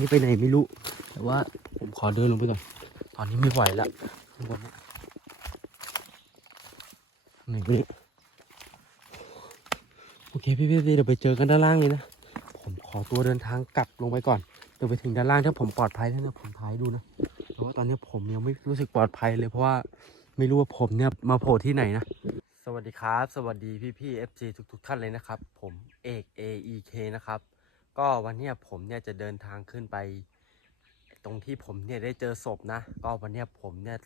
นี่ไปไหนไม่รู้ แต่ว่าผมขอเดินลงไปก่อนตอนนี้ไม่ไหวละข้างบนเนี่ยไหนไปดิโอเคพี่พี่ๆเดี๋ยวไปเจอกันด้านล่างเลยนะผมขอตัวเดินทางกลับลงไปก่อนเดี๋ยวไปถึงด้านล่างถ้าผมปลอดภัยแล้วเนี่ยผมถ่ายให้ดูนะแต่ว่าตอนนี้ผมยังไม่รู้สึกปลอดภัยเลยเพราะว่าไม่รู้ว่าผมเนี่ยมาโผล่ที่ไหนนะสวัสดีครับ สวัสดีพี่พี่ๆ FC ทุกทุก ๆ ท่านเลยนะครับ ผมเอก AEK นะครับ ก็วันนี้ผมเนี่ยจะเดินทางขึ้นไป ตรงที่ผมเนี่ยได้เจอศพนะ ก็วันนี้ผมเนี่ย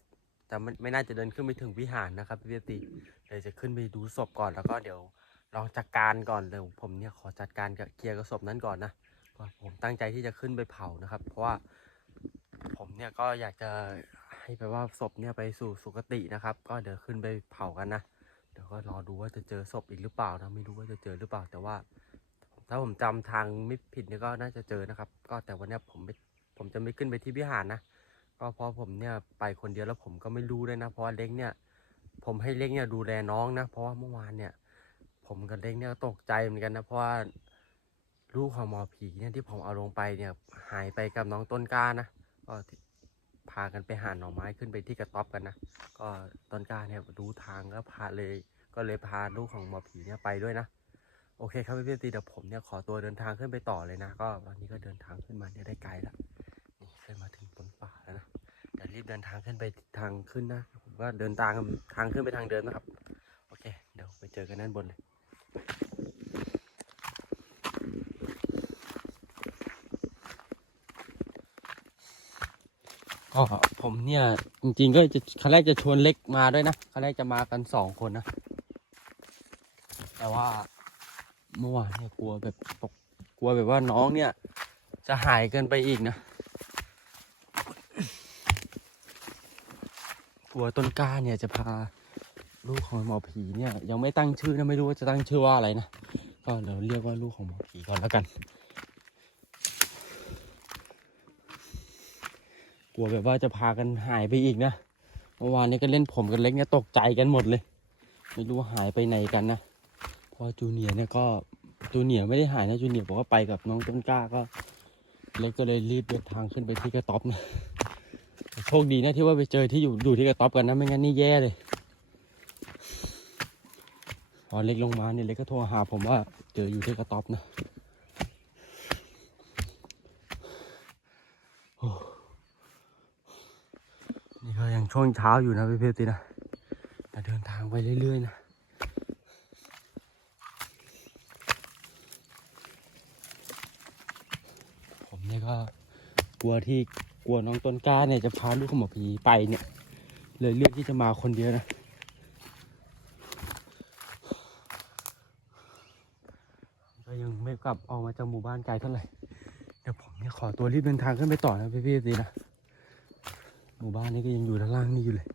จะไม่ไม่น่าจะเดินขึ้นไปถึงวิหารนะครับพี่พี่ๆเดี๋ยวจะขึ้นไปดูศพก่อนแล้วก็เดี๋ยวลองจัดการก่อนเดี๋ยวผมเนี่ยขอจัดการกับเคลียร์กับศพนั้นก่อนนะก็ผมตั้งใจที่จะขึ้นไปเผานะครับ เพราะว่าผมเนี่ยก็อยากจะให้แปลว่าศพเนี่ยไปสู่สุคตินะครับ ก็เดี๋ยวขึ้นไปเผากันนะเดี๋ยวก็รอดูว่าจะเจอศพอีกหรือเปล่านะไม่รู้ว่าจะเจอหรือเปล่าแต่ว่า ถ้าผมจำทางไม่ผิดเนี่ยก็น่าจะเจอนะครับ ก็แต่วันนี้ผมไม่ผมจะไม่ขึ้นไปที่วิหารนะก็เพราะผมเนี่ยไปคนเดียวแล้วผมก็ไม่รู้ด้วยนะ เพราะเล็กเนี่ย ผมให้เล็กเนี่ยดูแลน้องนะเพราะว่าเมื่อวานเนี่ย ผมกับเล็กเนี่ยตกใจเหมือนกันนะเพราะว่าลูกของหมอผีเนี่ยที่ผมเอาลงไปเนี่ยหายไปกับน้องต้นกล้านะก็พากันไปหาหน่อไม้ขึ้นไปที่กระต๊อบกันนะก็ต้นกล้าเนี่ยรู้ทางก็พาเลย ก็เลยพาลูกของหมอผีเนี่ยไปด้วยนะ โอเคครับพี่ๆตีเดี๋ยวผมเนี่ยขอตัวเดินทางขึ้นไปต่อเลยนะ ก็วันนี้ก็เดินทางขึ้นมาเนี่ยได้ไกลแล้วนี่ขึ้นมาถึงต้นป่าแล้วนะเดี๋ยวรีบเดินทางขึ้นไปทางขึ้นนะผมก็เดินทางทางขึ้นไปทางเดินนะครับ โอเค เดี๋ยวไปเจอกันด้านบนเลยก็ผมเนี่ยจริงๆก็จะครั้งแรกจะชวนเล็กมาด้วยนะครั้งแรกจะมากันสองคนนะ แต่ว่า เมื่อวานเนี่ยกลัวแบบตกกลัวแบบว่าน้องเนี่ย จะหายเกินไปอีกนะ กลัวต้นกล้าเนี่ยจะพาลูกของหมอผีเนี่ย ยังไม่ตั้งชื่อนะไม่รู้ว่าจะตั้งชื่อว่าอะไรนะ ก็เดี๋ยวเรียกว่าลูกของหมอผีก่อนแล้วกัน กลัวแบบว่าจะพากันหายไปอีกนะเมื่อวานนี้ก็เล่นผมกันเล็กเนี่ยตกใจกันหมดเลย ไม่รู้หายไปไหนกันนะ เพราะว่าจูเนียร์เนี่ยก็จูเนียร์ไม่ได้หายนะจูเนียร์บอกว่าไปกับน้องต้นกล้าก็ เล็กก็เลยรีบเดินทางขึ้นไปที่กระต๊อบนะโชคดีนะที่ว่าไปเจอที่อยู่อยู่ที่กระต๊อบกันนะไม่งั้นนี่แย่เลยพอเล็กลงมาเนี่ยเล็กก็โทรหาผมว่าเจออยู่ที่กระต๊อบนะโอ้นี่ก็ยังช่วงเช้าอยู่นะพี่เพชรตีนะแต่เดินทางไปเรื่อยๆนะ ผมเนี่ยก็กลัวที่กลัวน้องต้นกล้าเนี่ยจะพาลูกขมอผีไปเนี่ย เลยเลือกที่จะมาคนเดียวนะก็ยังไม่กลับออกมาจากหมู่บ้านไกลเท่าไหร่เดี๋ยวผมเนี่ยขอตัวรีบเดินทางขึ้นไปต่อนะพี่พี่ดีนะหมู่บ้านนี้ก็ยังอยู่ด้านล่างนี่อยู่เลย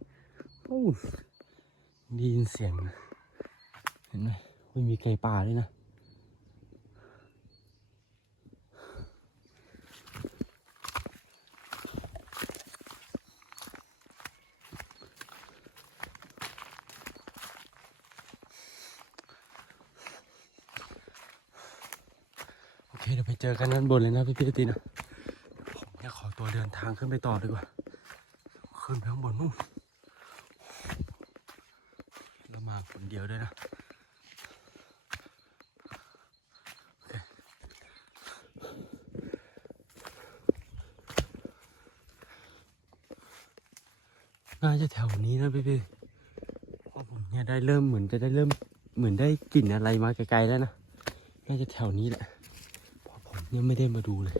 โอ้ด้ยินเสียงนะเห็นไหมไม่มีไก่ป่าด้วยนะ คเดี๋ยวไปเจอกันด้านบนเลยนะพี่พี่ตีนะผมเนี่ยขอตัวเดินทางขึ้นไปต่อดีกว่า ขึ้นไปข้างบนนู่นแล้วมาคนเดียวด้วยนะน่าจะแถวนี้นะพี่พี่เพราะผมเนี่ยได้เริ่มเหมือนจะได้เริ่มเหมือนได้กลิ่นอะไรมาไกลๆแล้วนะ น่าจะแถวนี้แหละ เพราะผมเนี่ยไม่ได้มาดูเลย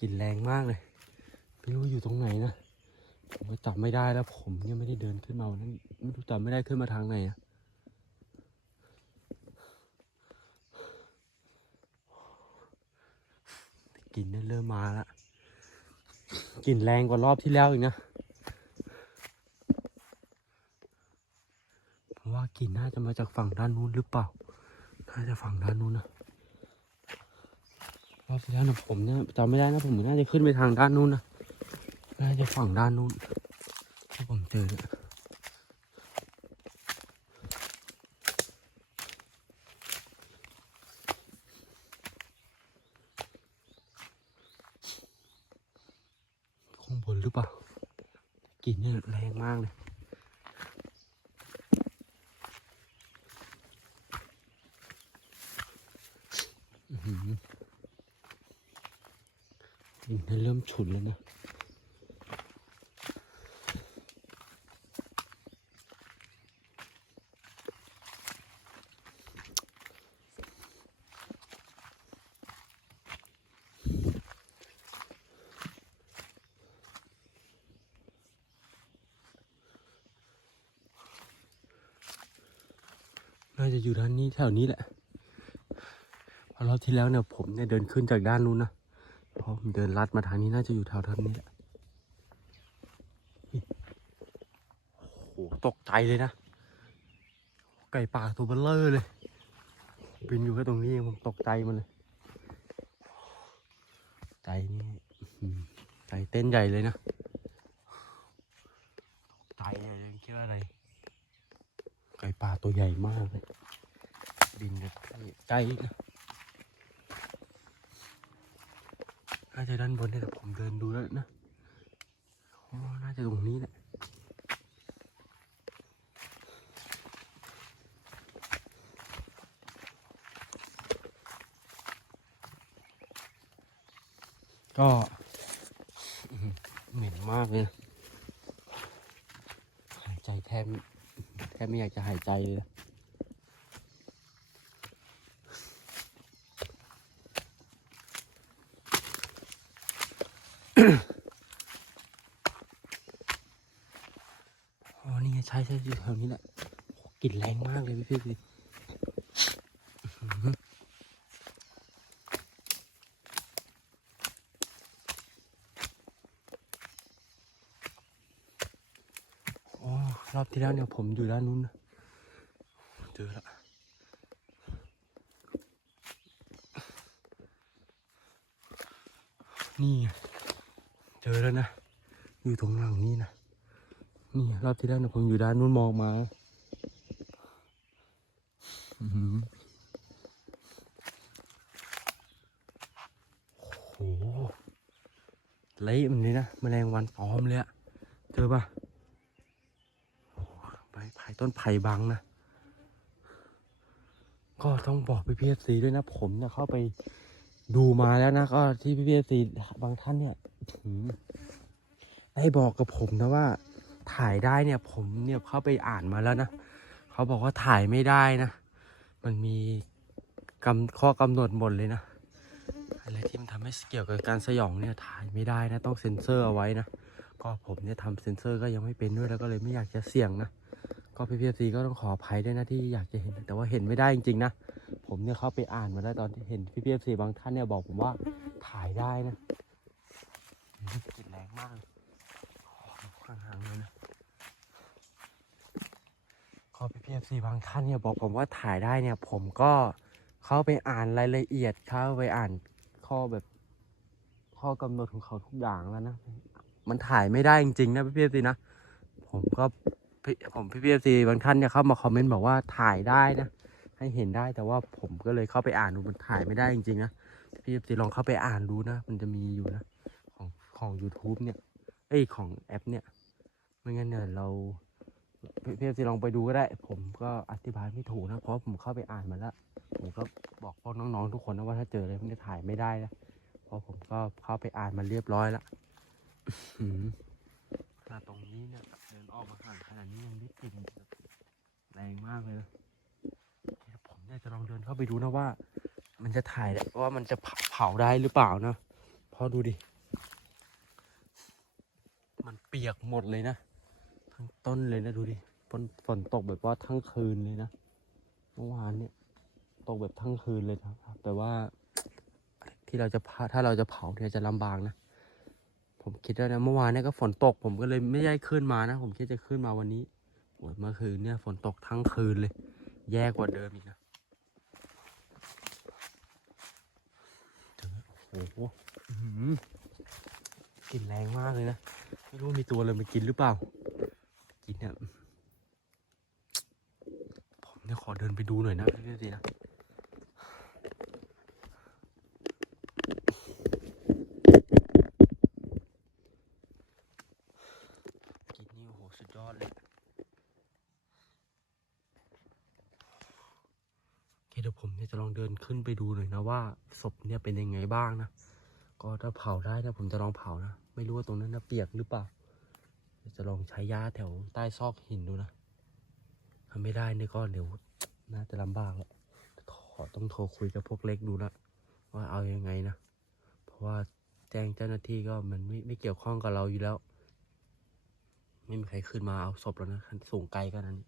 กลิ่นแรงมากเลย ไม่รู้อยู่ตรงไหนนะ ผมก็จับไม่ได้แล้ว ผมเนี่ยไม่ได้เดินขึ้นมาวันนั้นไม่รู้จับไม่ได้ขึ้นมาทางไหนอะกลิ่นเริ่มมาล้วกลิ่นแรงกว่ารอบที่แล้วอีกนะ ว่ากลิ่นน่าจะมาจากฝั่งด้านนู้นหรือเปล่า น่าจะฝั่งด้านนู้นนะเพราะฉะนั้นผมเนี่ยจำไม่ได้นะผมน่าจะขึ้นไปทางด้านนู้นนะ น่าจะฝั่งด้านนู้นที่ผมเจอเนี่ยข้างบนหรือเปล่ากลิ่นเนี่ยแรงมากเลย เนี่ยเริ่มฉุนแล้วนะน่าจะอยู่ด้านนี้แถวนี้แหละเพราะรอบที่แล้วเนี่ยผมเนี่ยเดินขึ้นจากด้านนู้นนะ ราะผมเดินลัดมาทางนี้น่าจะอยู่แถวทางนี้แหละโอ้โหตกใจเลยนะ ไก่ป่าตัวเบลเลอร์เลย บินอยู่แค่ตรงนี้ผมตกใจมันเลย ใจนี่ใจเต้นใหญ่เลยนะ ตกใจเลยยังคิดว่าอะไร ไก่ป่าตัวใหญ่มากเลย บินแบบใกล้ใกล้นะ น่าจะด้านบนเนี่ยแต่ผมเดินดูแล้วนะอ๋อน่าจะตรงนี้แหละก็อื้อหือเหม็นมากเลยนะหายใจแทบแทบไม่อยากจะหายใจเลย อ๋อนี่ใช่ใช่อยู่แถวนี้แหละกลิ่นแรงมากเลยพี่พี่พี่อนรอบที่แล้วเนี่ยผมอยู่ด้านนู้นเจอละนี่ อแล้วนะ อยู่ตรงหลังนี้นะ นี่รอบที่แล้วนี่ยผมอยู่ด้านนู้นมองมาโอ้โหเละมันเลยนะแมลงวันตอมเลยอะเจอปะใบไผ่ต้นไผ่บังนะ ก็ต้องบอกพี่พีเอฟซีด้วยนะ ผมเนี่ยเข้าไปดูมาแล้วนะ ก็ที่พี่พีเอฟซีบางท่านเนี่ย ได้บอกกับผมนะว่า ถ่ายได้เนี่ยผมเนี่ยเข้าไปอ่านมาแล้วนะเขาบอกว่าถ่ายไม่ได้นะ มันมีกำข้อกำหนดหมดเลยนะอะไรที่มันทำให้เกี่ยวกับการสยองเนี่ยถ่ายไม่ได้นะ ต้องเซ็นเซอร์เอาไว้นะก็ผมเนี่ยทำเซ็นเซอร์ก็ยังไม่เป็นด้วยแล้วก็เลยไม่อยากจะเสี่ยงนะก็พี่พีซีก็ต้องขออภัยด้วยนะที่อยากจะเห็น แต่ว่าเห็นไม่ได้จริงๆนะผมเนี่ยเข้าไปอ่านมาแล้วตอนที่เห็นพี่พีซีบางท่านเนี่ยบอกผมว่าถ่ายได้นะ กลิ่นแรงมากเลยขอห่างเลยนะก็พี่พีซีบางท่านเนี่ยบอกผมว่าถ่ายได้เนี่ย ผมก็เข้าไปอ่านรายละเอียดเข้าไปอ่านข้อแบบข้อกำหนดของเขาทุกอย่างแล้วนะ มันถ่ายไม่ได้จริงๆนะพี่พีซีนะ ผมก็พี่ผมพี่พีซีบางท่านเนี่ยเข้ามาคอมเมนต์บอกว่าถ่ายได้นะ ให้เห็นได้แต่ว่าผมก็เลยเข้าไปอ่านดูมันถ่ายไม่ได้จริงๆนะพี่พีซีลองเข้าไปอ่านดูนะ มันจะมีอยู่นะ ของ YouTube เนี่ยเอ้ยของแอปเนี่ยไม่งั้นเนี่ยเราเพี่พี่ซีลองไปดูก็ได้ ผมก็อธิบายไม่ถูกนะเพราะผมเข้าไปอ่านมาแล้ว ผมก็บอกพวกน้องๆทุกคนนะว่าถ้าเจออะไรพวกนี้ถ่ายไม่ได้นะเพราะผมก็เข้าไปอ่านมันเรียบร้อยแล้วอื้าตรงนี้เนี่ยเดินออกมาห่างขนาดนี้ยังได้กลิ่นแรงมากเลยนะผมเนี่ยจะลองเดินเข้าไปดูนะว่า มันจะถ่ายได้ว่ามันจะเผาได้หรือเปล่านะพราะดูดิ ปียกหมดเลยนะ ทั้งต้นเลยนะดูดิฝนฝนตกแบบว่าทั้งคืนเลยนะเมื่อวานเนี่ย ตกแบบทั้งคืนเลยครับ แต่ว่าที่เราจะพาถ้าเราจะเผาเนี่ยจะลำบากนะ ผมคิดแล้วนะเมื่อวานเนี่ยก็ฝนตก ผมก็เลยไม่ได้ขึ้นมานะ ผมคิดจะขึ้นมาวันนี้โอ้ยเมื่อคืนเนี่ยฝนตกทั้งคืนเลย แย่กว่าเดิมอีกนะโอ้โหหือกลิ่นแรงมากเลยนะ ไม่รู้มีตัวอะไรมากินหรือเปล่า กินเนี่ยผมเนี่ยขอเดินไปดูหน่อยนะพี่ดีนะกินนี่โหสุดยอดเลยเดี๋ยวผมจะลองเดินขึ้นไปดูหน่อยนะว่าศพเนี่ยเป็นยังไงบ้างนะ ก็ถ้าเผาได้นะผมจะลองเผานะ ไม่รู้ว่าตรงนั้นนะเปียกหรือเปล่า จะลองใช้ยาแถวใต้ซอกหินดูนะทำไม่ได้นี่ก็เดี๋ยวน่าจะลำบากแล้วขอต้องโทรคุยกับพวกเล็กดูละว่าเอายังไงนะ เพราะว่าแจ้งเจ้าหน้าที่ก็มันไม่ไม่เกี่ยวข้องกับเราอยู่แล้ว ไม่มีใครขึ้นมาเอาศพแล้วนะสูงไกลขนนั้น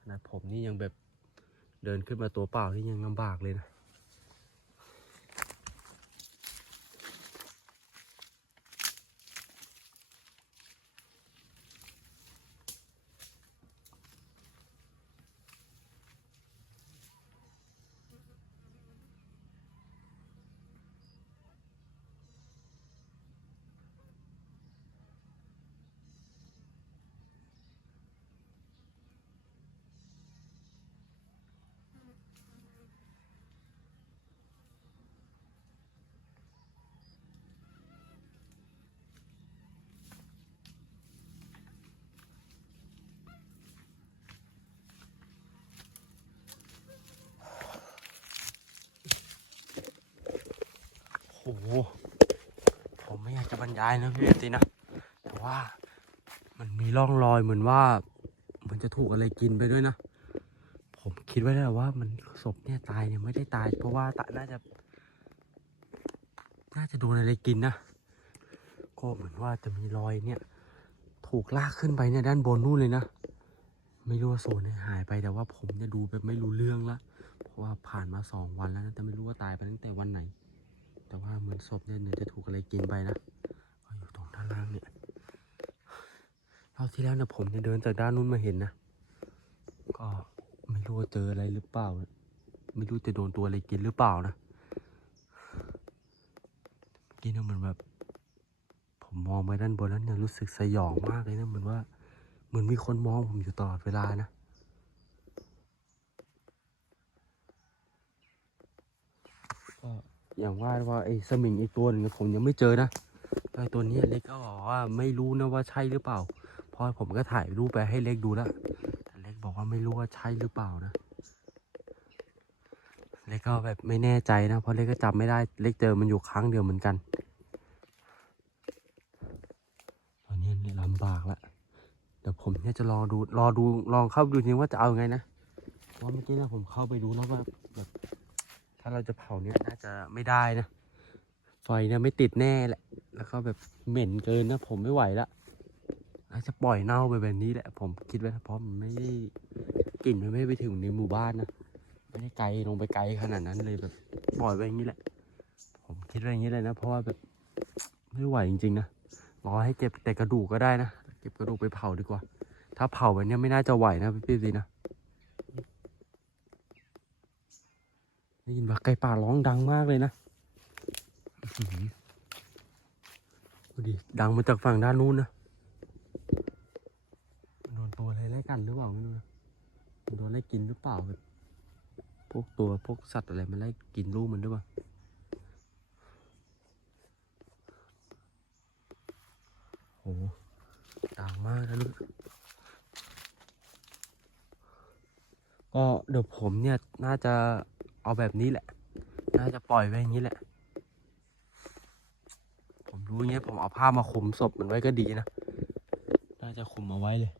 ขนาดผมนี่ยังแบบเดินขึ้นมาตัวเปล่าที่ยังลำบากเลยนะ อ้โหผมไม่อยากจะบรรยายนะพี่เอฟซีนะ แต่ว่ามันมีร่องรอยเหมือนว่า มันจะถูกอะไรกินไปด้วยนะ ผมคิดไว้แล้วว่ามันศพเนี่ยตายเนี่ยไม่ได้ตาย เพราะว่าตะน่าจะ น่าจะโดนอะไรกินนะ ก็เหมือนว่าจะมีรอยเนี่ย ถูกลากขึ้นไปเนี่ยด้านบนนู่นเลยนะ ไม่รู้ว่าโซนเนี่ยหายไปแต่ว่าผมเนี่ยดูแบบไม่รู้เรื่องละ เพราะว่าผ่านมาสองวันแล้วนะแต่ไม่รู้ว่าตายไปตั้งแต่วันไหน แต่ว่าเหมือนศพเนี่ยเหมือจะถูกอะไรกินไปนะก็อยู่ตรงด้านล่างเนี่ยรอบที่แล้วเนี่ยผมเนี่ยเดินจากด้านนู้นมาเห็นนะก็ไม่รู้ว่าเจออะไรหรือเปล่า ไม่รู้จะโดนตัวอะไรกินหรือเปล่านะกี้เนี่ยเหมือนแบบ ผมมองไปด้านบนแล้วเนี่ยรู้สึกสยองมากเลยนะเหมือนว่าเหมือนมีคนมองผมอยู่ตลอดเวลานะ ก็ อย่างว่าว่าไอ้สมิงไอ้ตัวนึงผมยังไม่เจอนะไอ้ตัวนี้เล็กก็บอกว่าไม่รู้นะว่าใช่หรือเปล่าพราะผมก็ถ่ายรูปไปให้เล็กดูแล้วแต่เล็กบอกว่าไม่รู้ว่าใช่หรือเปล่านะ เล็กก็แบบไม่แน่ใจนะเพราะเล็กก็จำไม่ได้เล็กเจอมันอยู่ครั้งเดียวเหมือนกันตอนนี้ลำบากล้วเดี๋ยวผมเนี่ยจะรอดูรอดูลองเข้าดูทีว่าจะเอาไงนะเพราะเมื่อกี้นะผมเข้าไปดูแล้วว่าแบบาเราจะเผาเนี่ยน่าจะไม่ได้นะ ไฟเนี่ยไม่ติดแน่แหละ แล้วก็แบบเหม็นเกินนะผมไม่ไหวละน่าจะปล่อยเน่าไปแบบนี้แหละ ผมคิดไว้นะเพราะมันไม่ได้กลิ่นมันไม่ไปถึงในหมู่บ้านนะไม่ได้ไกลลงไปไกลขนาดนั้นเลยแบบปล่อยไปอย่างนี้แหละ ผมคิดไว้อย่างนี้เลยนะ เพราะว่าแบบไม่ไหวจริงๆนะรอให้เก็บแต่กระดูกก็ได้นะเก็บกระดูกไปเผาดีกว่า ถ้าเผาแบบเนี้ยไม่น่าจะไหวนะพี่ๆสินะ ได้ยินว่าไก่ป่าร้องดังมากเลยนะดูดิดังมาจากฝั่งด้านนู้นนะโดนตัวอะไรไล่กันหรือเปล่าไม่รู้นะโดนไล่กินหรือเปล่าแบบพวกตัวพวกสัตว์อะไรมันไล่กินลูกมันหรือเปล่าโหดังมากนะลูกก็เดี๋ยวผมเนี่ยน่าจะ เอาแบบนี้แหละ น่าจะปล่อยไว้อย่างนี้แหละ ผมรู้อย่างเงี้ยผมเอาผ้ามาคุมศพมันไว้ก็ดีนะ น่าจะคุมเอาไว้เลย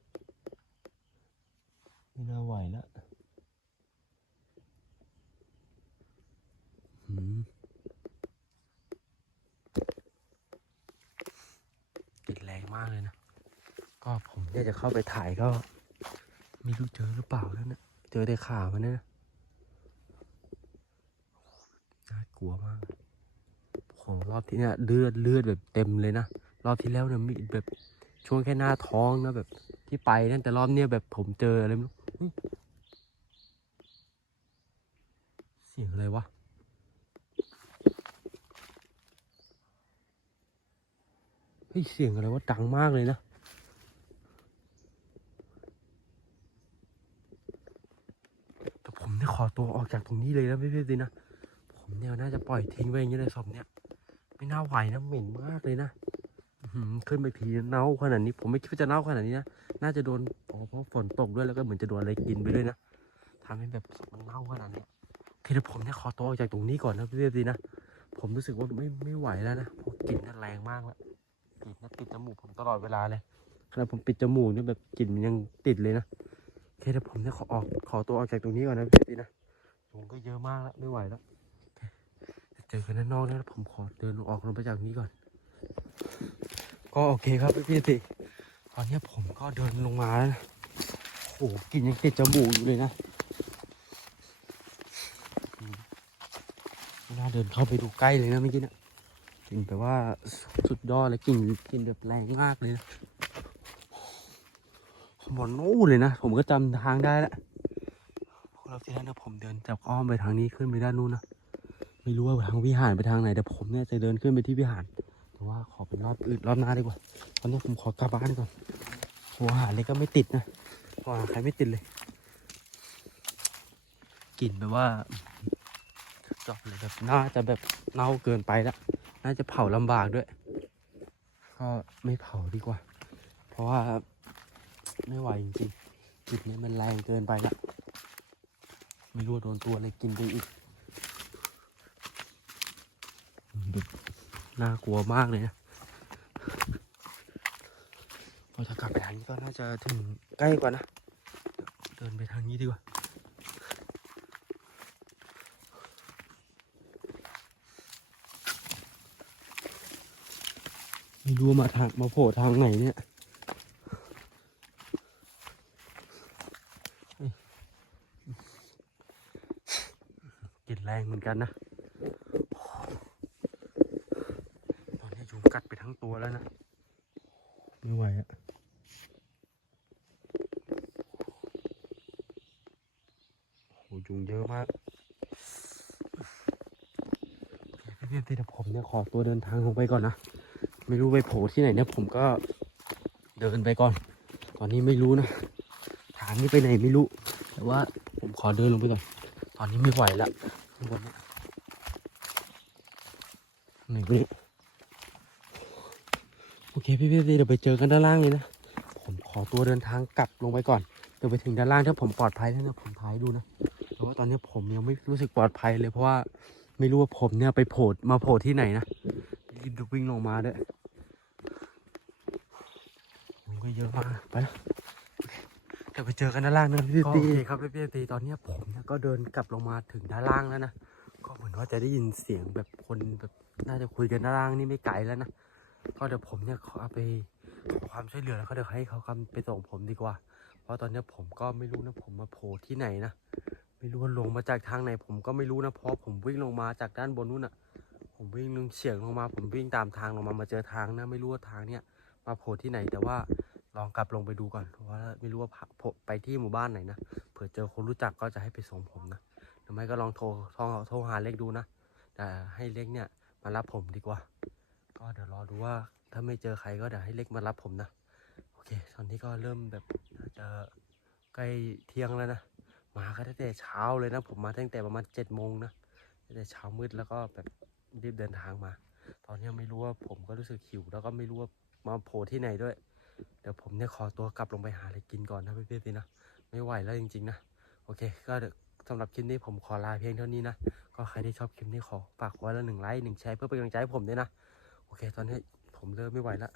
ไม่น่าไหวแล้วหืมกลินแรงมากเลยนะ ก็ผมเนี่ยจะเข้าไปถ่ายก็ ไม่รู้เจอหรือเปล่าแล้วเนะี่ย เจอแต่ขามันนะ น่ากลัวมากโหรอบที่เนี้ยเลือดเลือดแบบเต็มเลยนะ รอบที่แล้วเนี่ยมีแบบช่วงแค่หน้าท้องนะแบบที่ไปนั่นแต่รอบเนี้ยแบบผมเจออะไรไม่รู้เสียงอะไรวะเฮ้ยเสียงอะไรวะดังมากเลยนะแต่ผมเนี่ยขอตัวออกจากตรงนี้เลยนะพี่พี่สินะ เนี่ยน่าจะปล่อยทิ้งไว้อย่างนี้เลยศพเนี่ย ไม่น่าไหวนะเหม็นมากเลยนะอขึ้นไปทีเน่าขนาดนี้ ผมไม่คิดว่าจะเน่าขนาดนี้นะน่าจะโดนเพราะฝนตกด้วยแล้วก็เหมือนจะโดนอะไรกินไปด้วยนะทำให้แบบศพมันเน่าขนาดนี้คเดี๋ยวผมเนี่ยขอตัวออกจากตรงนี้ก่อนนะพี่เบดีนะผมรู้สึกว่าไม่ไม่ไหวแล้วนะเพราะกลิ่นน่ะแรงมากแล้วกลิ่นน่ะติดจมูกผมตลอดเวลาเลยขณะผมปิดจมูกเนี่ยแบบกลิ่นมันยังติดเลยนะโอเคเดี๋ยวผมเนี่ยขอออกขอตัวออกจากตรงนี้ก่อนนะพี่เบดีนะยุงก็เยอะมากแล้วไม่ไหวแล้ว เจอกันด้านนอกนะผมขอเดินออกลงไปจากนี้ก่อน ก็โอเคครับพี่พี่ติตอนนี้ผมก็เดินลงมาแล้วนะโอ้โหกลิ่นยังติดจมูกอยู่เลยนะไม่น่าเดินเข้าไปดูใกล้เลยนะเมื่อกี้นะกลิ่นแปลว่าสุดยอดเลยกลิ่นกลิ่นแบบแรงมากเลยนะผมบอกนู่นเลยนะ ผมก็จำทางได้แล้วพวกเราที่นั้นนะผมเดินจากอ้อมไปทางนี้ขึ้นไปด้านนู้นนะ ไม่รู้ว่าทางวิหารไปทางไหนแต่ผมเนี่ยจะเดินขึ้นไปที่วิหาร แต่ว่าขอเป็นรอบอื่นรอบหน้าดีกว่า ตอนนี้ผมขอกลับบ้านก่อนหัวหาเลยก็ไม่ติดนะหัวอาหาใครไม่ติดเลยกลิ่นแบบว่าจอบเลยแบบน่าจะแบบเน่าเกินไปแล้วน่าจะเผาลำบากด้วย ก็ไม่เผาดีกว่า เพราะว่าไม่ไหวจริงๆกลิ่นนี้มันแรงเกินไปละไม่รู้โดนตัวอะไรกินไปอีก น่ากลัวมากเลยนะเราจะกลับไปทางนี้ก็น่าจะถึงใกล้กว่านะ เดินไปทางนี้ดีกว่า ไม่รู้วมาทางมาโผล่ทางไหนเนี่ยเฮ้ยกลิ่นแรงเหมือนกันนะ ตอนนี้ยุงกัดไปทั้งตัวแล้วนะ ไม่ไหวอะโหยุงเยอะมาก พี่พี่เดี๋ยวผมเนี่ยขอตัวเดินทางลงไปก่อนนะ ไม่รู้ไปโผล่ที่ไหนเนี่ยผมก็เดินไปก่อน ตอนนี้ไม่รู้นะทางนี้ไปไหนไม่รู้ แต่ว่าผมขอเดินลงไปก่อน ตอนนี้ไม่ไหวละข้างบนเนี่ยหนไปเนี่ยโอเคพี่พี่เดี๋ยวไปเจอกันด้านล่างเลยนะ ผมขอตัวเดินทางกลับลงไปก่อนเดี๋ยวไปถึงด้านล่างถ้าผมปลอดภัยแล้วเนี่ยผมถ่ายดูนะแต่ว่าตอนนี้ผมยังไม่รู้สึกปลอดภัยเลยเพราะว่า ไม่รู้ว่าผมเนี่ยไปโผล่มาโผล่ที่ไหนนะรีบวิ่งลงมาด้วยมันก็เยอะมากไปนะเดี๋ยวไปเจอกันด้านล่างนะพี่พี่โอเคครับพี่ตีตอนเนี้ยผมเนี่ยก็เดินกลับลงมาถึงด้านล่างแล้วนะก็เหมือนว่าจะได้ยินเสียงแบบคนแบบน่าจะคุยกันด้านล่างนี่ไม่ไกลแล้วนะก็เดี๋ยวผมเนี่ยขอเอาไปขอความช่วยเหลือแล้วก็เดี๋ยวให้เขาคำไปส่งผมดีกว่า เพราะตอนเนี้ยผมก็ไม่รู้นะผมมาโผล่ที่ไหนนะ ไม่รู้ว่าลงมาจากทางไหนผมก็ไม่รู้นะเพราะผมวิ่งลงมาจากด้านบนนู้นน่ะผมวิ่งลงเฉียงลงมา ผมวิ่งตามทางลงมามาเจอทางนะ ไม่รู้ว่าทางเนี้ยมาโผล่ที่ไหนแต่ว่าลองกลับลงไปดูก่อนเพราะว่าไม่รู้ว่าโผล่ไปที่หมู่บ้านไหนนะเผื่อเจอคนรู้จักก็จะให้ไปส่งผมนะหรือไม่ก็ลองโทรโทรโทรหาเล็กดูนะแต่ให้เล็กเนี่ยมารับผมดีกว่า ก็เดี๋ยวรอดูว่าถ้าไม่เจอใครก็เดี๋ยวให้เล็กมารับผมนะโอเค ตอนนี้ก็เริ่มแบบจะใกล้เที่ยงแล้วนะ มาก็ตั้งแต่เช้าเลยนะ ผมมาตั้งแต่ประมาณเจ็ดโมงนะตั้งแต่เช้ามืดแล้วก็แบบรีบเดินทางมา ตอนนี้ไม่รู้ว่าผมก็รู้สึกหิว แล้วก็ไม่รู้ว่ามาโผล่ที่ไหนด้วย เดี๋ยวผมเนี่ยขอตัวกลับลงไปหาอะไรกินก่อนนะเพี่อนๆนะไม่ไหวแล้วจริงๆนะโอเค ก็สำหรับคลิปนี้ผมขอลาเพียงเท่านี้นะ ก็ใครที่ชอบคลิปนี้ขอฝากไว้ละหนึ่งไลค์หนึ่งแชร์เพื่อเป็นกำลังใจให้ผมด้วยนะ โอเค ตอนนี้ผมเริ่มไม่ไหวแล้ว